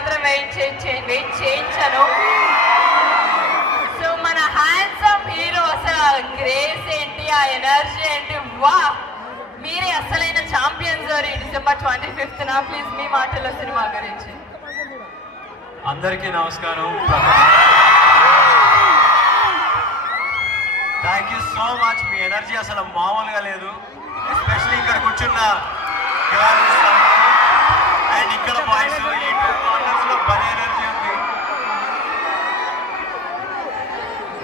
మాత్రం వెయిట్ చేయించాను. సో మన హ్యాండ్సమ్ హీరో అసలు ఆ గ్రేస్ ఏంటి, ఆ ఎనర్జీ ఏంటి, వా మీరే అసలైన ఛాంపియన్స్ డిసెంబర్ 25న. ప్లీజ్ మీ మాటల్లో సినిమా గురించి. అందరికీ నమస్కారం. Thank you so much. మీ ఎనర్జీ అసలు మామూలుగా లేదు. ఎస్పెషల్లీ ఇక్కడ కూర్చున్న గర్ల్స్ అండ్ ఇక్కడ బాయ్స్, ఈ టూ కార్నర్స్ లో భలే ఎనర్జీ ఉంది.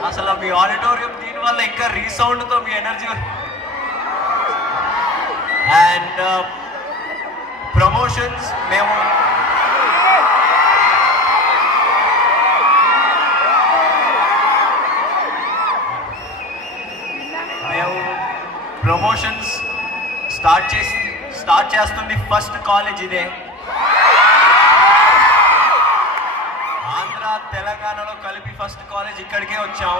అసలు మీ ఆడిటోరియం దీనివల్ల ఇంకా రీసౌండ్ తో మీ ఎనర్జీ. అండ్ ప్రమోషన్స్ మేము ప్రమోషన్స్ స్టార్ట్ చేస్తుంది. ఫస్ట్ కాలేజ్ ఇదే. ఆంధ్ర తెలంగాణలో కలిపి ఫస్ట్ కాలేజ్ ఇక్కడికే వచ్చాం.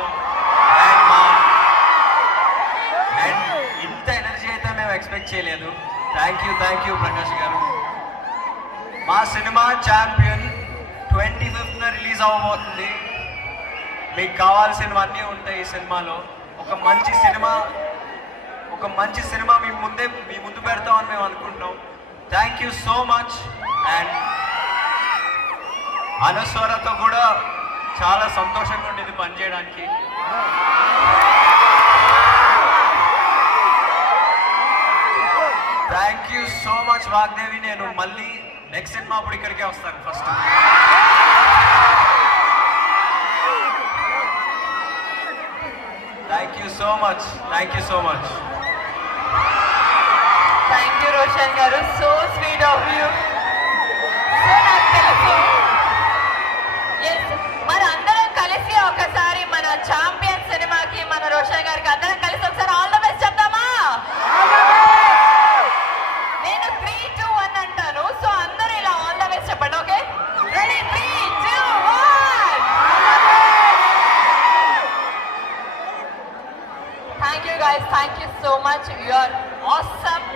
అండ్ ఇంత ఎనర్జీ అయితే మేము ఎక్స్పెక్ట్ చేయలేదు. థ్యాంక్ యూ ప్రకాష్ గారు. మా సినిమా ఛాంపియన్ 25న రిలీజ్ అవ్వబోతుంది. మీకు కావాల్సినవన్నీ ఉంటాయి ఈ సినిమాలో. ఒక మంచి సినిమా మీ ముందు పెడతామని మేము అనుకుంటున్నాం. Thank you so much. And అనస్వరతో కూడా చాలా సంతోషంగా ఉండేది పనిచేయడానికి. Thank you so much Vagdevi. నేను మళ్ళీ నెక్స్ట్ సినిమా అప్పుడు ఇక్కడికే వస్తాను. First thank you so much. Thank you Roshan garu. So sweet of you. మన అందరం కలిసి ఒకసారి మన ఛాంపియన్ సినిమాకి, మన రోషన్ గారికి అందరం కలిసి ఒకసారి ఆల్ ద బెస్ట్ చెప్తామా? నేను 3, 2, 1 అంటాను. సో అందరూ ఇలా ఆల్ ద బెస్ట్ చెప్పండి. Okay, ready? 3, 2, 1. Thank you guys, thank you so much. You are awesome.